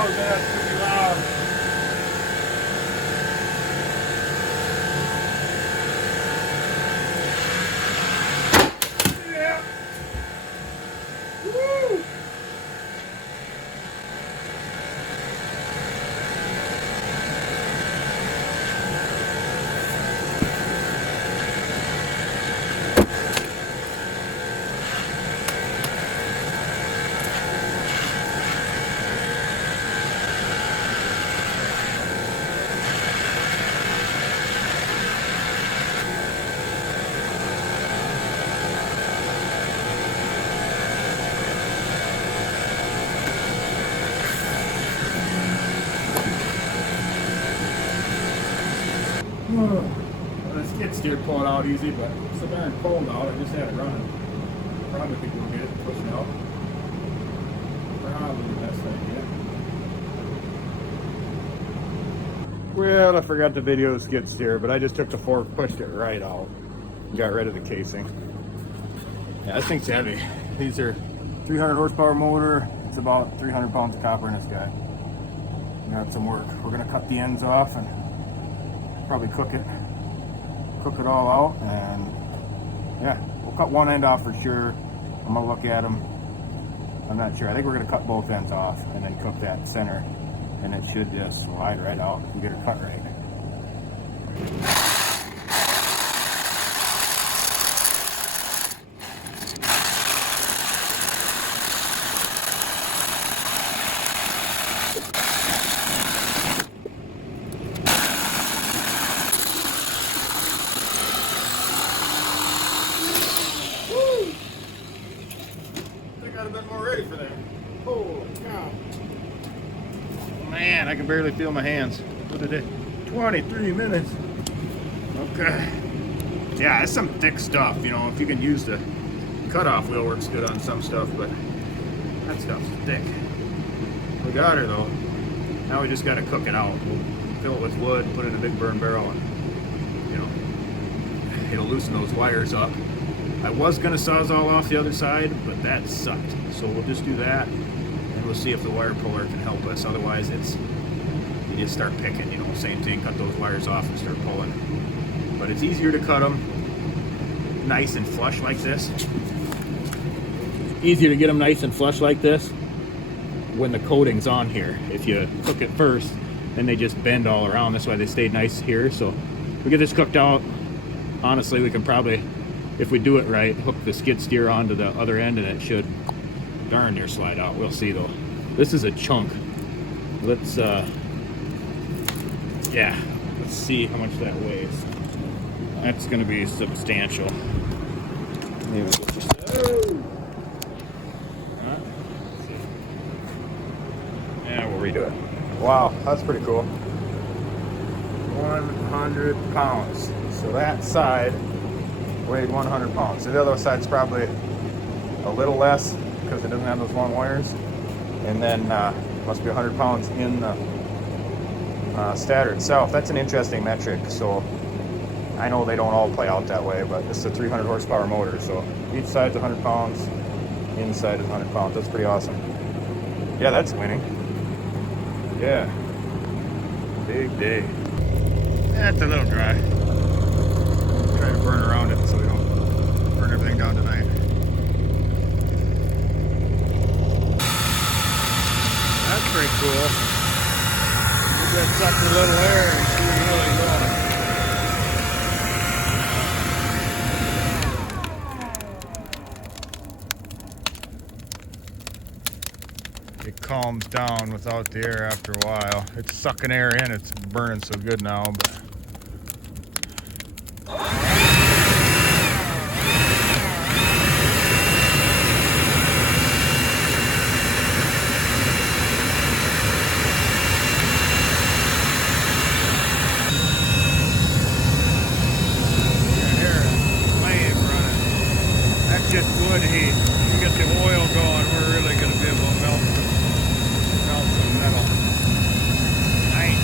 loud, man. It's pretty loud. Yeah. Woo! The skid steer pulled out easy, but it's so darn cold out, I just had it running. Probably could go get it and push it out. Probably the best idea. Well, I forgot the video of the skid steer, but I just took the fork, pushed it right out, and got rid of the casing. Yeah, this thing's heavy. These are 300 horsepower motor. It's about 300 pounds of copper in this guy. Got some work. We're gonna cut the ends off and probably cook it all out, and yeah, we'll cut one end off for sure. I'm gonna look at them. I'm not sure. I think we're gonna cut both ends off and then cook that center, and it should just slide right out and get her cut right. I've been more ready for that. Holy cow. Man, I can barely feel my hands. What did it? 23 minutes. Okay. Yeah, it's some thick stuff, you know. If you can use the cutoff wheel, works good on some stuff, but that stuff's thick. We got her though. Now we just got to cook it out. We'll fill it with wood, put it in a big burn barrel, and you know, it'll loosen those wires up. I was going to sawzall off the other side, but that sucked. So we'll just do that, and we'll see if the wire puller can help us. Otherwise, you just start picking, you know, same thing, cut those wires off and start pulling. But it's easier to cut them nice and flush like this. Easier to get them nice and flush like this when the coating's on here. If you cook it first, then they just bend all around. That's why they stay nice here. So we get this cooked out. Honestly, we can probably, if we do it right, hook the skid steer onto the other end, and it should darn near slide out. We'll see though. This is a chunk. Let's see how much that weighs. That's gonna be substantial. Yeah, we'll redo it. Wow, that's pretty cool. 100 pounds. So that side weighed 100 pounds. So the other side's probably a little less because it doesn't have those long wires. And then must be 100 pounds in the stator itself. That's an interesting metric. So I know they don't all play out that way, but this is a 300 horsepower motor. So each side's 100 pounds, inside is 100 pounds. That's pretty awesome. Yeah, that's winning. Yeah. Big day. That's a little dry. Try to burn around it so we don't burn everything down tonight. That's pretty cool. You just suck a little air and see where you're really going. It calms down without the air after a while. It's sucking air in, it's burning so good now, but just wood heat. You get the oil going, we're really going to be able to melt some metal. Nice.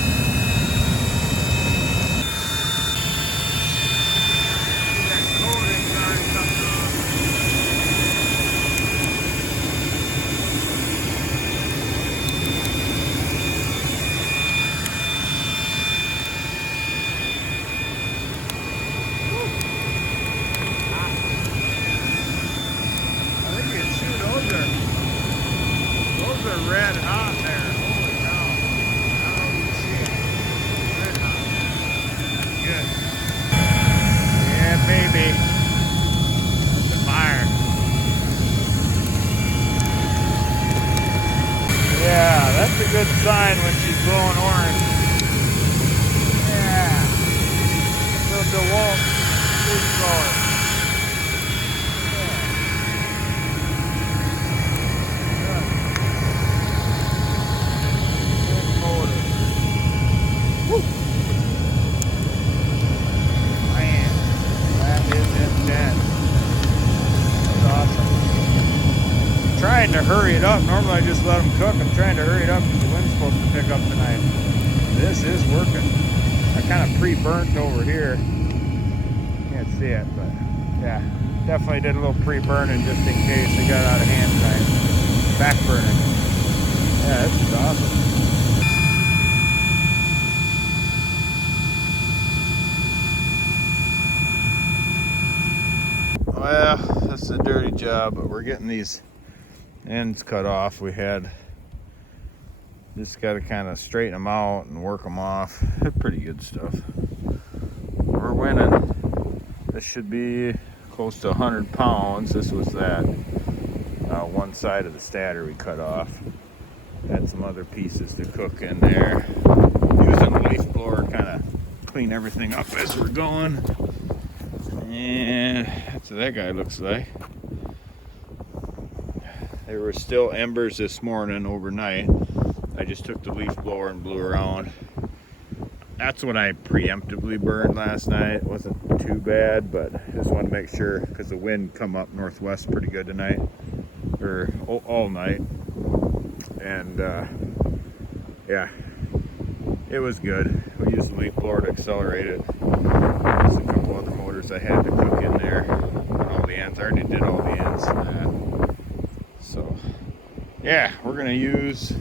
That's a good sign when she's glowing orange. Yeah. Little DeWalt leaf blower. Yeah. Good motor. Woo. Man, that is intense. That's awesome. I'm trying to hurry it up. Normally I just let them cook. I'm trying to hurry it up because the wind's supposed to pick up tonight. This is working. I kind of pre-burnt over here. Can't see it, but yeah, definitely did a little pre-burning just in case it got out of hand tonight. Back burning. Yeah, this is awesome. Well, that's a dirty job, but we're getting these ends cut off. We had just got to kind of straighten them out and work them off. They're pretty good stuff. We're winning. This should be close to 100 pounds. This was that one side of the stator we cut off. Had some other pieces to cook in there. Using the leaf blower, kind of clean everything up as we're going. And that's what that guy looks like. There were still embers this morning overnight. I just took the leaf blower and blew around. That's what I preemptively burned last night. It wasn't too bad, but just wanted to make sure because the wind come up northwest pretty good tonight, or all night. And yeah, it was good. We used the leaf blower to accelerate it. There's a couple other motors I had to cook in there. All the ends. I already did all the ends for that. So yeah, we're gonna use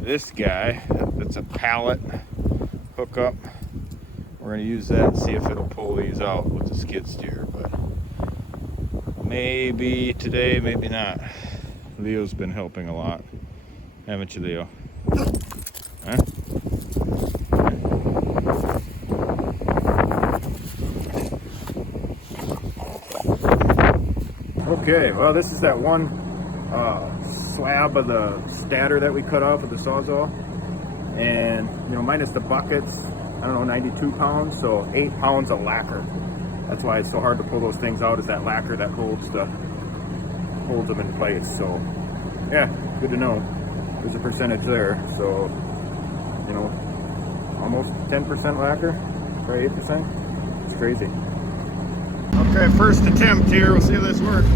this guy. That's a pallet hookup. We're gonna use that and see if it'll pull these out with the skid steer, but maybe today, maybe not. Leo's been helping a lot, haven't you, Leo? Huh? Okay, well, this is that one slab of the stator that we cut off with the Sawzall, and minus the buckets, I don't know, 92 pounds, so 8 pounds of lacquer. That's why it's so hard to pull those things out, is that lacquer that holds them in place. So yeah, good to know. There's a percentage there, so almost 10% lacquer, probably 8%. It's crazy. Okay, first attempt here. We'll see if this works.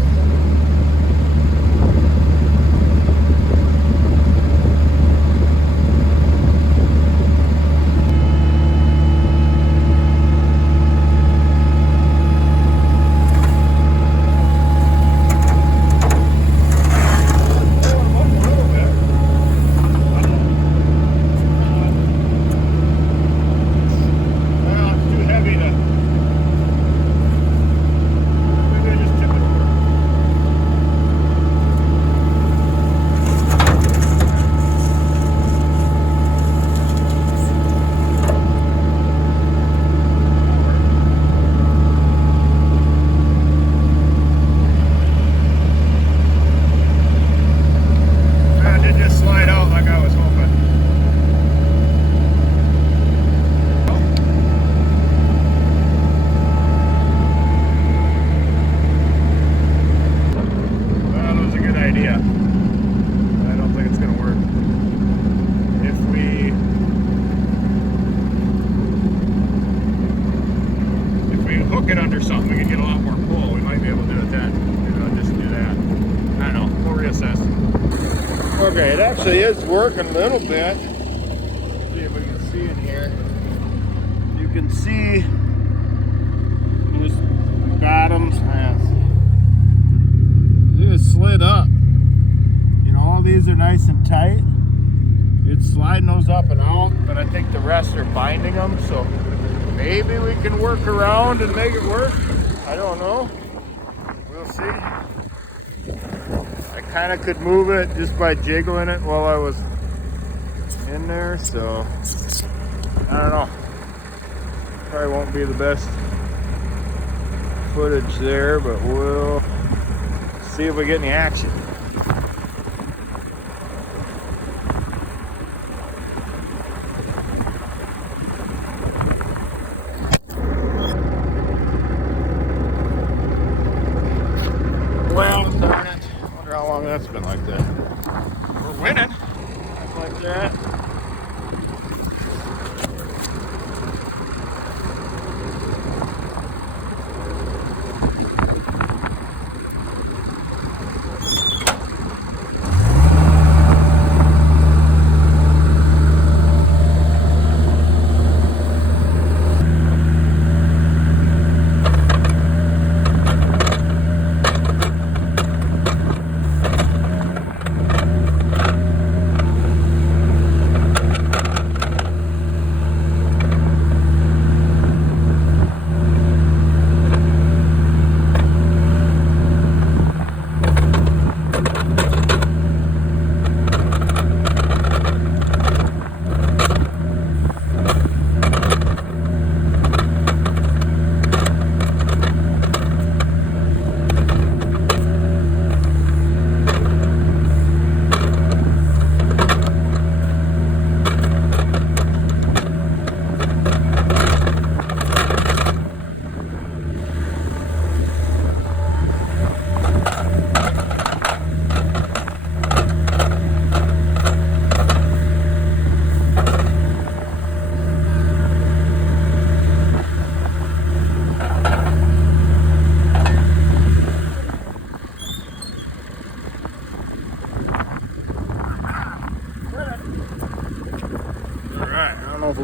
Okay, it actually is working a little bit. Let's see if we can see in here. You can see just bottoms. It is slid up. All these are nice and tight. It's sliding those up and out, but I think the rest are binding them, so maybe we can work around and make it work. I don't know. We'll see. I kind of could move it just by jiggling it while I was in there, so I don't know. Probably won't be the best footage there, but we'll see if we get any action. how long that's been like that. We're winning. That's like that.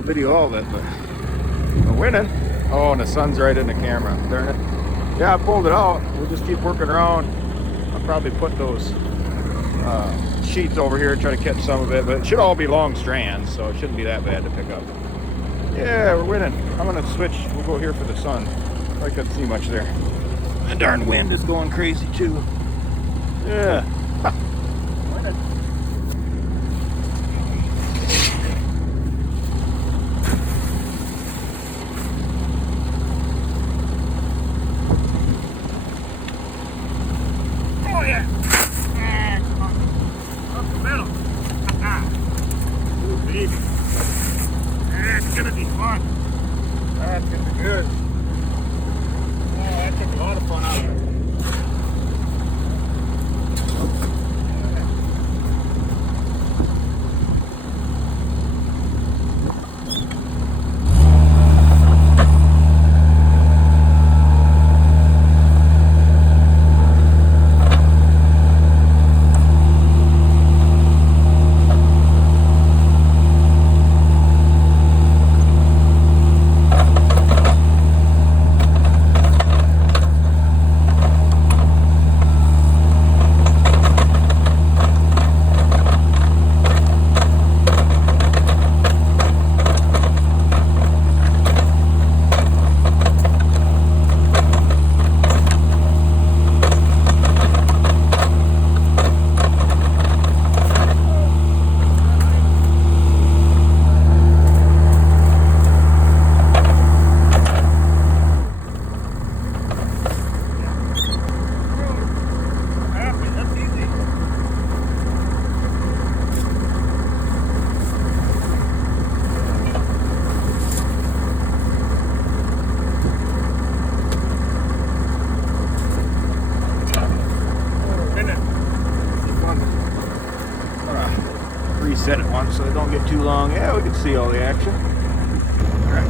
Video all of it, but we're winning. Oh, and the sun's right in the camera. Darn it. Yeah, I pulled it out. We'll just keep working around. I'll probably put those sheets over here, try to catch some of it, but it should all be long strands, so it shouldn't be that bad to pick up. Yeah, we're winning. I'm gonna switch. We'll go here for the sun. I couldn't see much there. The darn wind is going crazy too. Yeah. Winning. Reset it once so it don't get too long. Yeah, we can see all the action. All right.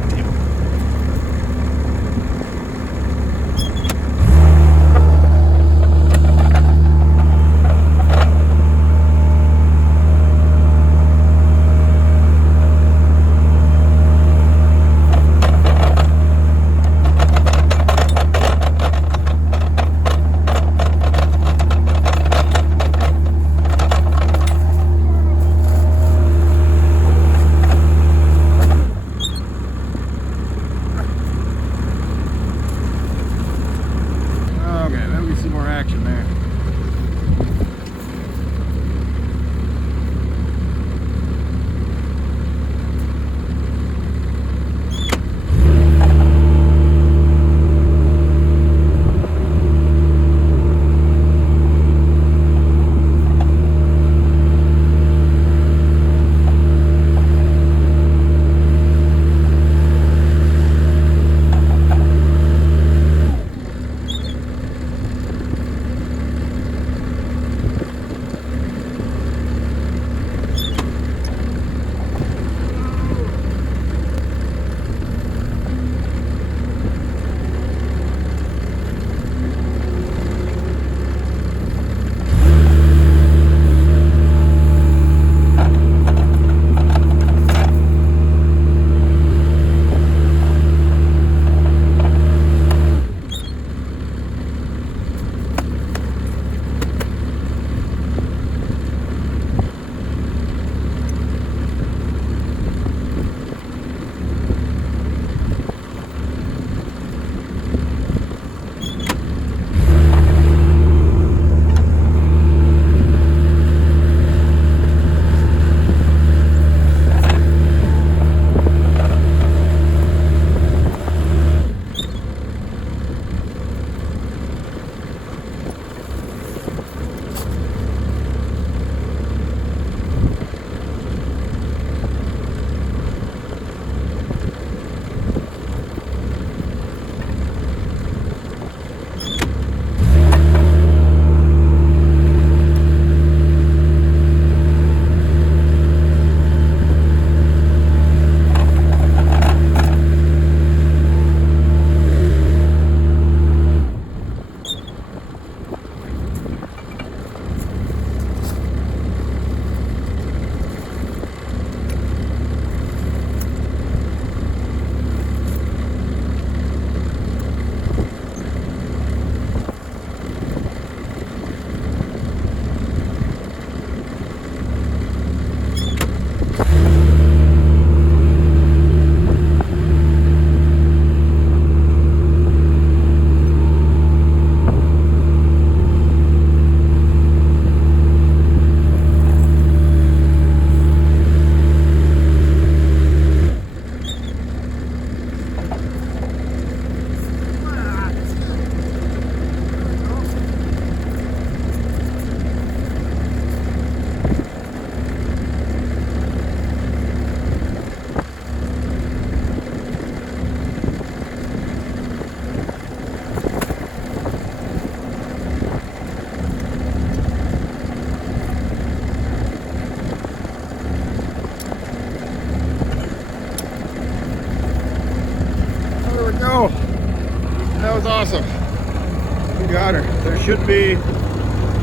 should be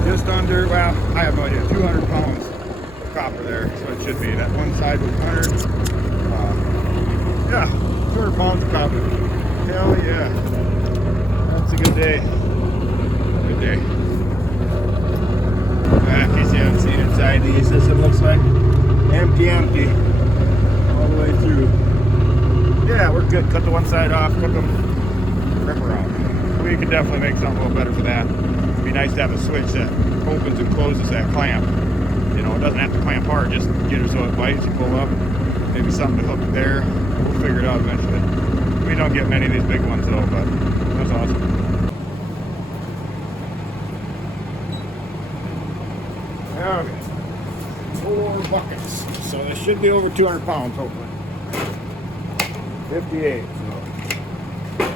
just under, well, I have no idea, 200 pounds of copper there. So it should be. That one side was 100. Yeah, 200 pounds of copper. Hell yeah. That's a good day. Good day. In case you haven't seen inside these, this it looks like. Empty. All the way through. Yeah, we're good. Cut the one side off, cook them, rip around. We could definitely make something a little better for that. It'd be nice to have a switch that opens and closes that clamp. You know, it doesn't have to clamp hard, just get it so it bites, you pull up. Maybe something to hook there. We'll figure it out eventually. We don't get many of these big ones though, but that's awesome. Okay. 4 buckets. So this should be over 200 pounds, hopefully. 58. So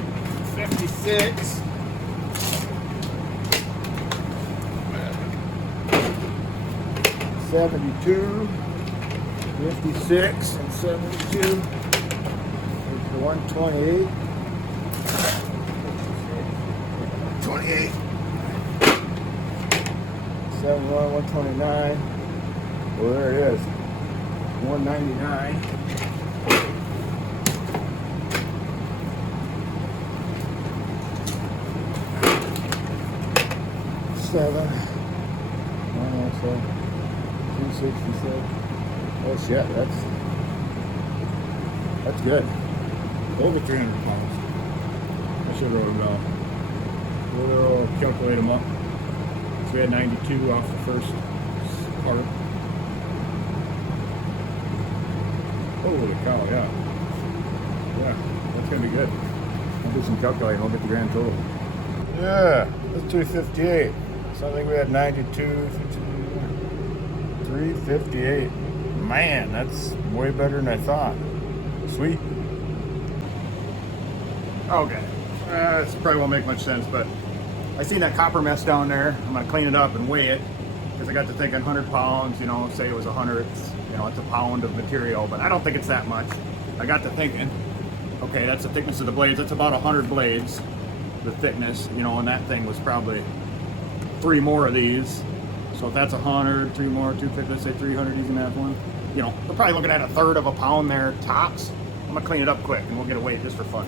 56. 72. 56 and 72. 128. 28. 71, 129. Well, there it is. 199. 7. 107. 267. Oh shit, that's good. Over 300 pounds. I should have wrote it down. We'll calculate them up. So we had 92 off the first part. Holy cow, yeah. Yeah, that's gonna be good. I'll do some calculating, I'll get the grand total. Yeah, that's 258. So I think we had 92, 358. Man, that's way better than I thought. Sweet. Okay. This probably won't make much sense, but I seen that copper mess down there. I'm gonna clean it up and weigh it because I got to thinking 100 pounds, you know, say it was 100, you know, it's a pound of material, but I don't think it's that much. I got to thinking, okay, that's the thickness of the blades. That's about 100 blades, the thickness, you know, and that thing was probably 3 more of these. So if that's 100, 3 more, 250, let's say 300, easy math one. You know, we're probably looking at 1/3 of a pound there tops. I'm gonna clean it up quick and we'll get a weight just for fun.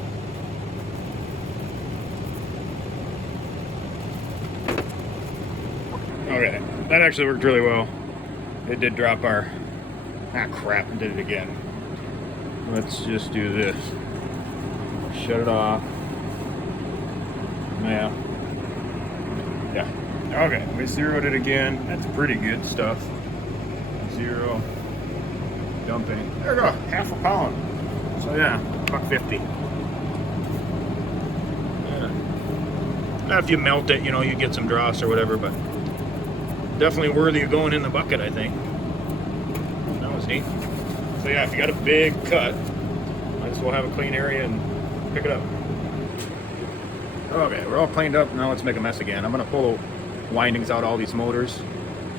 Okay, that actually worked really well. It did drop our, crap, it did it again. Let's just do this. Shut it off. Yeah. Okay, we zeroed it again. That's pretty good stuff. 0. Dumping. There we go, half a pound. So yeah, $1.50. Yeah. Now if you melt it, you know, you get some dross or whatever, but definitely worthy of going in the bucket, I think. That was neat. So yeah, if you got a big cut, might as well have a clean area and pick it up. Okay, we're all cleaned up. Now let's make a mess again. I'm gonna pull windings out all these motors.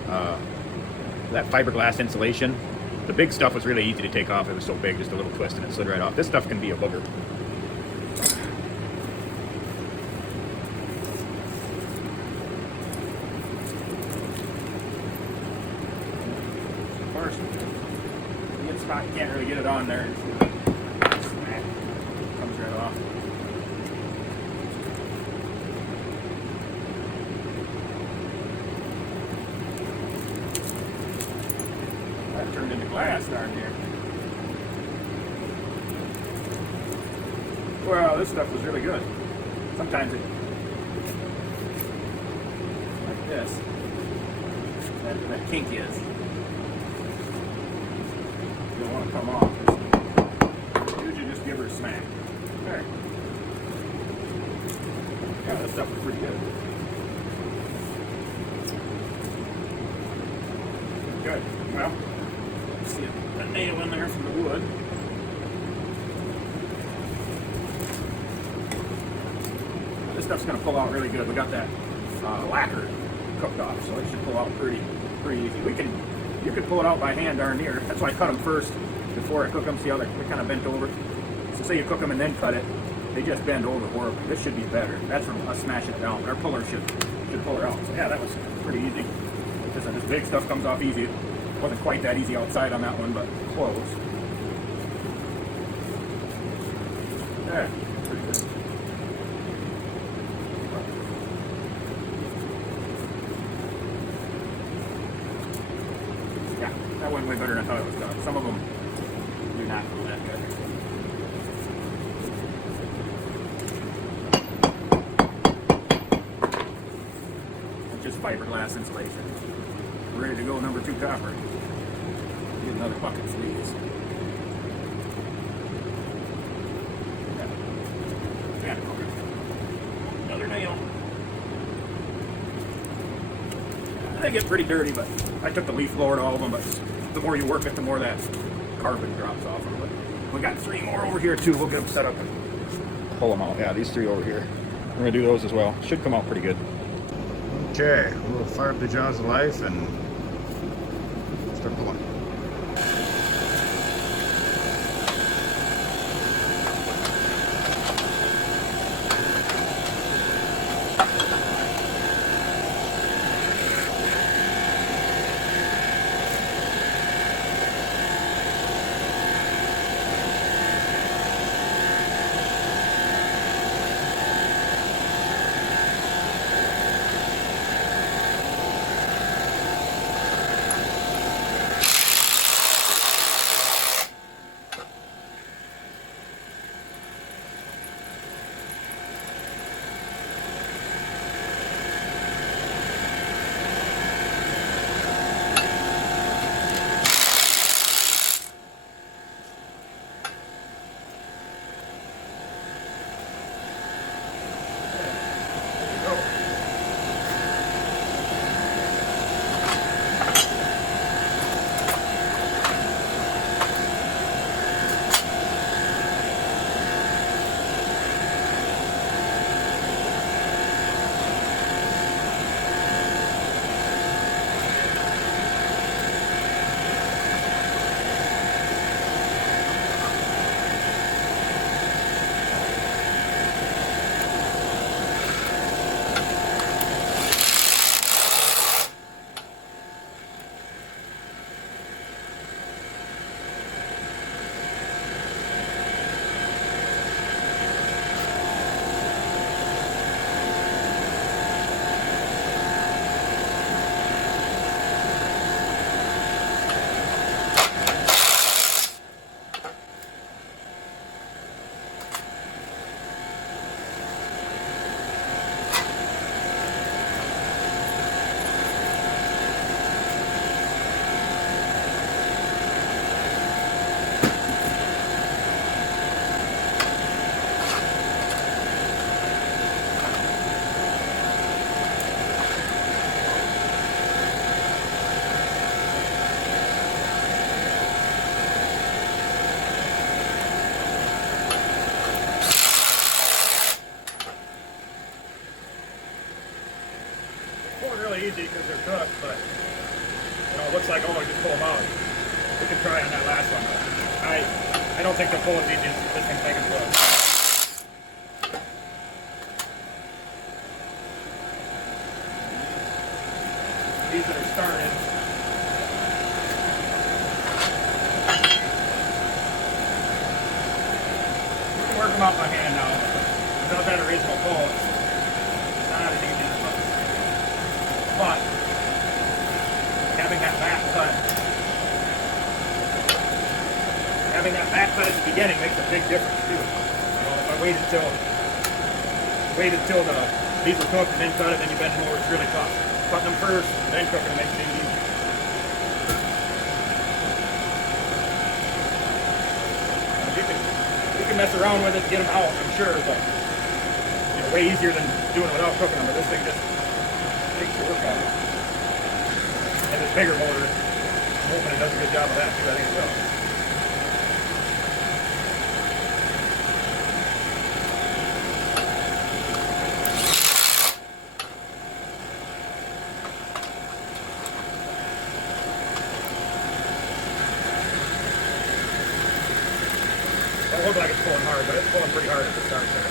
That fiberglass insulation. The big stuff was really easy to take off. It was so big, just a little twist and it slid right off. This stuff can be a booger. First, you can't really get it on there. Smack. Comes right off. That turned into glass down here. Well, this stuff was really good. Sometimes it, like this, that kink is. You don't want to come off. Usually just give her a smack. There. Yeah, this stuff was pretty good. Good. Well, see a nail in there from the wood. This stuff's going to pull out really good. We got that lacquer cooked off, so it should pull out pretty easy. You can pull it out by hand darn near. That's why I cut them first before I cook them. See how they kind of bent over? So say you cook them and then cut it, they just bend over horribly. This should be better. That's from us smashing it down, but our puller should should pull her out. So yeah, that was pretty easy. This big stuff comes off easy. It wasn't quite that easy outside on that one, but close. Yeah, pretty good. Yeah, that went way better than I thought it was going to. Some of them do not go that good. Just fiberglass insulation. We're ready to go, number 2 copper. Get another bucket of sleeves. Yeah. Another nail. They get pretty dirty, but I took the leaf blower to all of them, but the more you work it, the more that carbon drops off of it. We got 3 more over here too. We'll get them set up and pull them out. Yeah, these 3 over here. We're gonna do those as well. Should come out pretty good. Okay, we'll fire up the jaws of life and start pulling. Really easy because they're cooked, but you know, it looks like, oh, I just pull them out. We can try on that last one, but I don't think they'll pull as easy as this thing's making it look. These that are started. We can work them out by hand now. Without that original pull, it's not as easy as it looks. But having that back cut at the beginning makes a big difference too. You know, if I waited till these were cooked and then cut it, then you bend them over, it's really tough. Cutting them first, then cooking them makes it easy. You can mess around with it to get them out, I'm sure, but you know, way easier than doing it without cooking them. But this thing just takes the work out of it. And this bigger motor, I'm hoping it does a good job of that too. I think it will. It looks like it's pulling hard, but it's pulling pretty hard at the start there.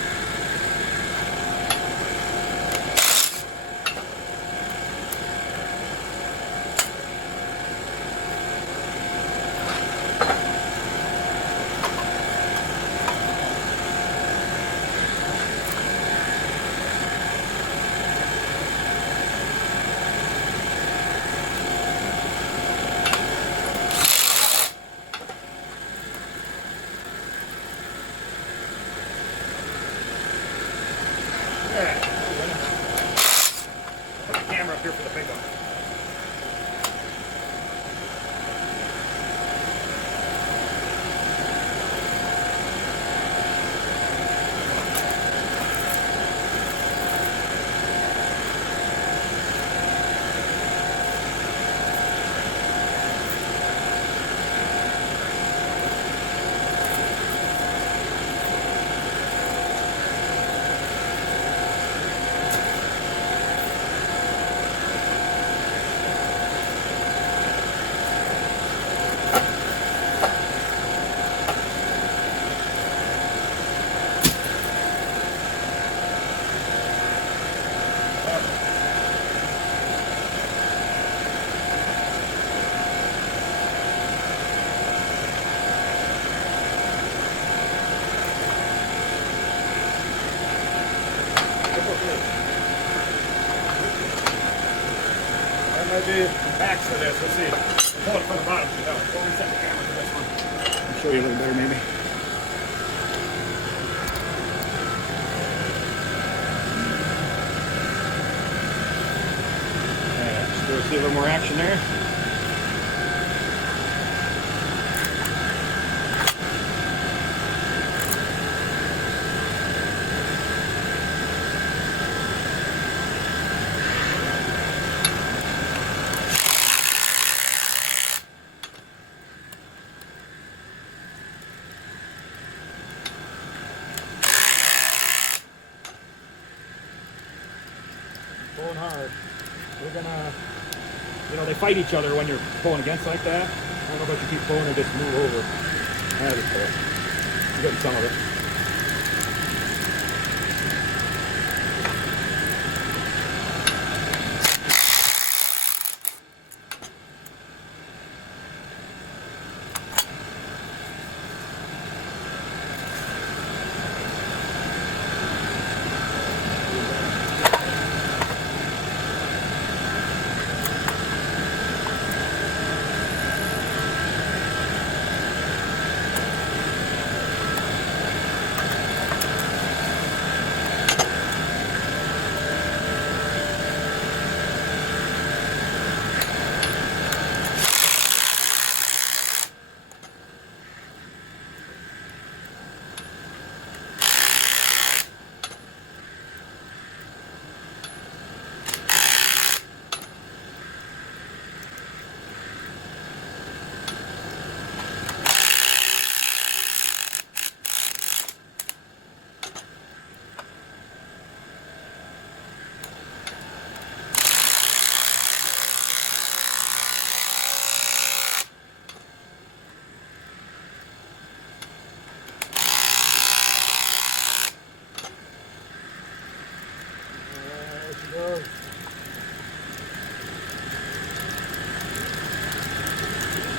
That might be backs for this. Let's see. Pull it from the bottom. So we'll reset the camera for this one. I'll show you a little better maybe. Just go see a little more action there. Pulling hard. We're gonna, you know, they fight each other when you're pulling against like that. I don't know if you keep pulling or just move over. That is cool. I'm getting some of it.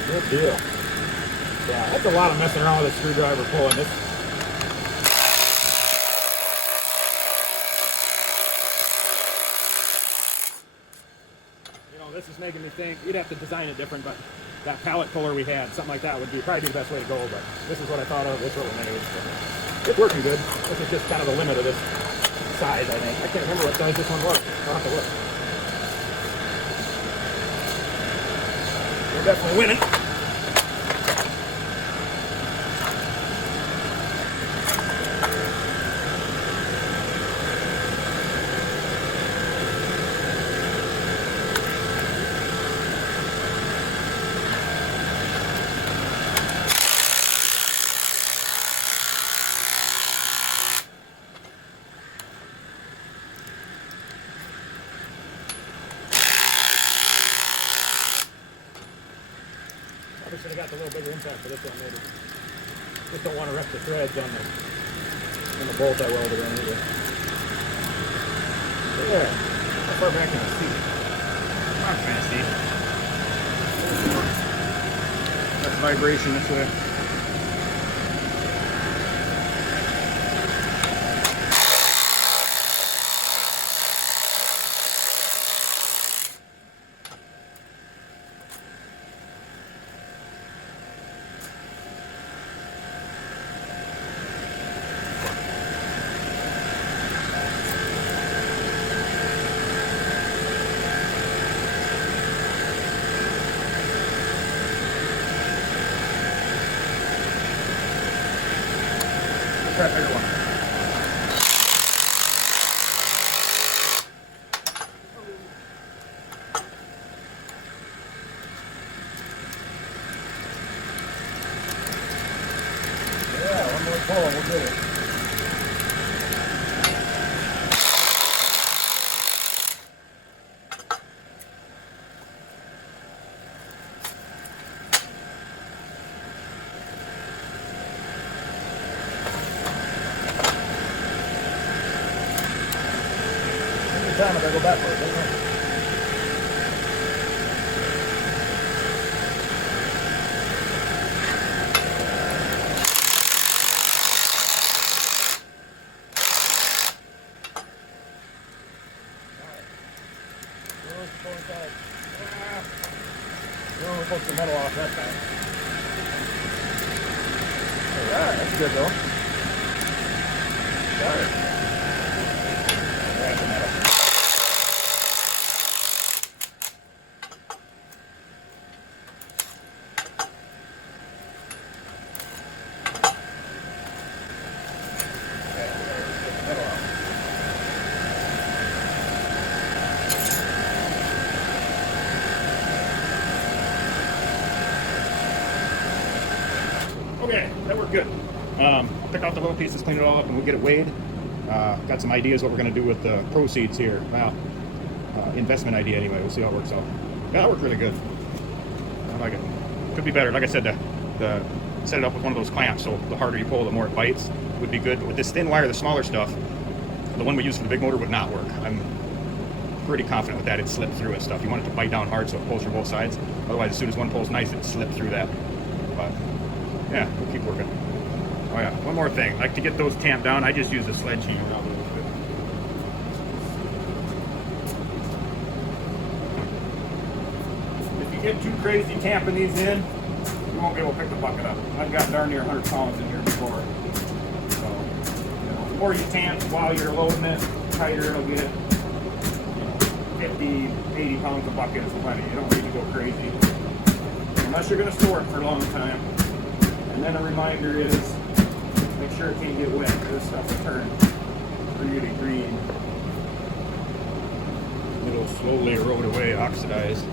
Good deal. Yeah, that's a lot of messing around with a screwdriver pulling this. You know, this is making me think you'd have to design it different, but that pallet puller we had, something like that would be probably be the best way to go, but this is what I thought of, this little made. So it's working good. This is just kind of the limit of this size, I think. I can't remember what size this one was. I'll have to look. We're definitely winning. Probably should have got the little bigger impact for this one maybe. Just don't want to wreck the threads on the bolt I welded in either. There. How far back can I see? Not fancy. That's vibration this way. That bigger one. Yeah, one more pull, we'll get it. Time if I go backwards, don't know. We only took the metal off that time. Alright, that's good though. Got it. Grab the metal. Okay, that worked good. I'll pick out the little pieces, clean it all up, and we'll get it weighed. Got some ideas what we're going to do with the proceeds here. Well, investment idea anyway. We'll see how it works out. Yeah, that worked really good. I like it. Could be better. Like I said, the set it up with one of those clamps, so the harder you pull, the more it bites. Would be good. But with this thin wire, the smaller stuff, the one we use for the big motor would not work. I'm pretty confident with that. It'd slip through and stuff. You want it to bite down hard so it pulls from both sides. Otherwise, as soon as one pulls nice, it'd slip through that. But yeah, we'll keep working. Oh yeah, one more thing. Like to get those tamped down, I just use a sledgehammer. If you get too crazy tamping these in, you won't be able to pick the bucket up. I've got darn near 100 pounds in here before. So, you know, the more you tamp while you're loading it, the tighter it'll get. 50, 80 pounds a bucket is plenty. You don't need to go crazy. Unless you're going to store it for a long time. And then a reminder is, make sure it can't get wet. This stuff will turn really green. It'll slowly erode away, oxidize.